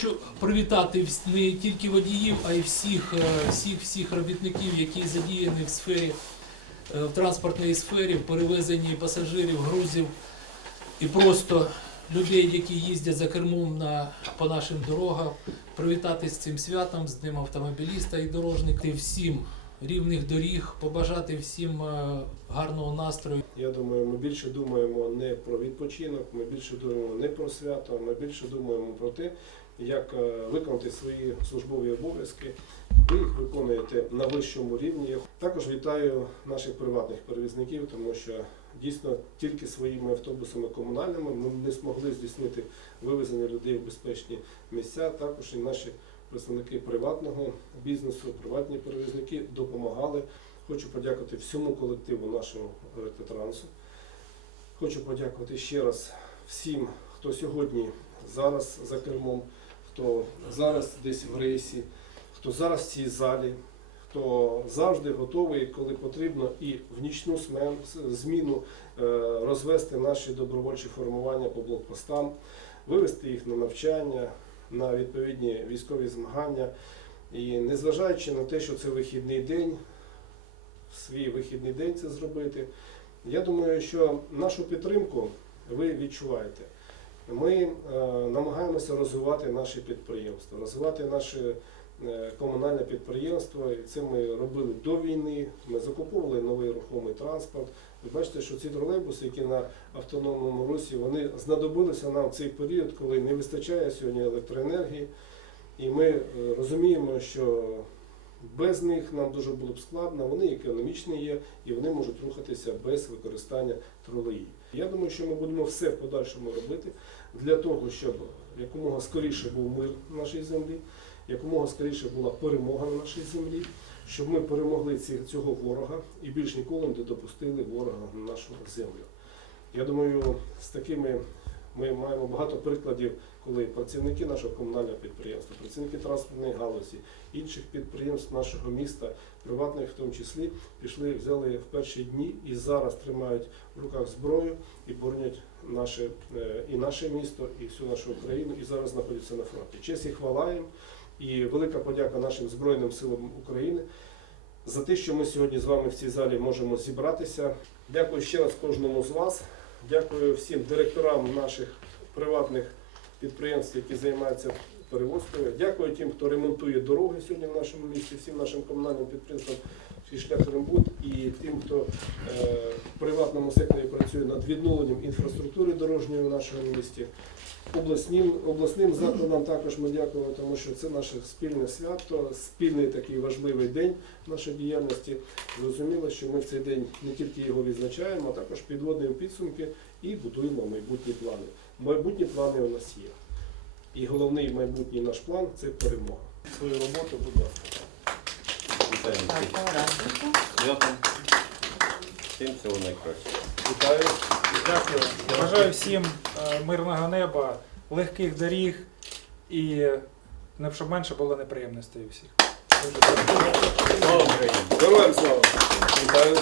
хочу привітати не тільки водіїв, а й всіх, е, всіх, всіх робітників, які задіяні в сфері, е, в транспортній сфері, в перевезенні пасажирів, грузів і просто людей, які їздять за кермом на, по нашим дорогам, привітати з цим святом, з Днем автомобіліста і дорожника, всім рівних доріг, побажати всім е, гарного настрою. Я думаю, ми більше думаємо не про відпочинок, ми більше думаємо не про свято, ми більше думаємо про те, як е, виконати свої службові обов'язки. Ви їх виконуєте на вищому рівні. Також вітаю наших приватних перевізників, тому що дійсно тільки своїми автобусами комунальними ми не змогли здійснити вивезення людей в безпечні місця. Також і наші представники приватного бізнесу, приватні перевізники допомагали. Хочу подякувати всьому колективу нашого електротрансу. Хочу подякувати ще раз всім, хто сьогодні зараз за кермом, хто зараз десь в рейсі, хто зараз в цій залі, хто завжди готовий, коли потрібно, і в нічну зміну е, розвести наші добровольчі формування по блокпостам, вивести їх на навчання, на відповідні військові змагання. І незважаючи на те, що це вихідний день, свій вихідний день це зробити. Я думаю, що нашу підтримку ви відчуваєте. Ми е, намагаємося розвивати наші підприємства, розвивати наше е, комунальне підприємство. І це ми робили до війни. Ми закуповували новий рухомий транспорт. Ви бачите, що ці тролейбуси, які на автономному русі, вони знадобилися нам в цей період, коли не вистачає сьогодні електроенергії. І ми е, розуміємо, що без них нам дуже було б складно, вони економічні є і вони можуть рухатися без використання тролеїв. Я думаю, що ми будемо все в подальшому робити для того, щоб якомога скоріше був мир на нашій землі, якомога скоріше була перемога на нашій землі, щоб ми перемогли ці- цього ворога і більш ніколи не допустили ворога на нашу землю. Я думаю, з такими ми маємо багато прикладів, коли працівники нашого комунального підприємства, працівники транспортної галузі, інших підприємств нашого міста, приватних в тому числі, пішли, взяли в перші дні і зараз тримають в руках зброю і боронять наше е, і наше місто, і всю нашу Україну, і зараз знаходяться на фронті. Честь і хвала їм, і велика подяка нашим Збройним силам України за те, що ми сьогодні з вами в цій залі можемо зібратися. Дякую ще раз кожному з вас. Дякую всім директорам наших приватних підприємств, які займаються перевозкою. Дякую тим, хто ремонтує дороги сьогодні в нашому місті, всім нашим комунальним підприємствам «Свій шлях Рембуд» і тим, хто е, в приватному секторі працює над відновленням інфраструктури дорожньої в нашому місті. Обласним, обласним закладам також ми дякуємо, тому що це наше спільне свято, спільний такий важливий день в нашій діяльності. Зрозуміло, що ми в цей день не тільки його відзначаємо, а також підводимо підсумки і будуємо майбутні плани. Майбутні плани у нас є. І головний майбутній наш план це перемога. Свою роботу, будь ласка. Вітаємо Дякую святом. Всім всього найкращого. Вітаю. Дякую. Бажаю всім е, мирного неба, легких доріг і не щоб менше було неприємностей у всіх. Дуже дякую. Слава Україні! Героям слава! Вітаю.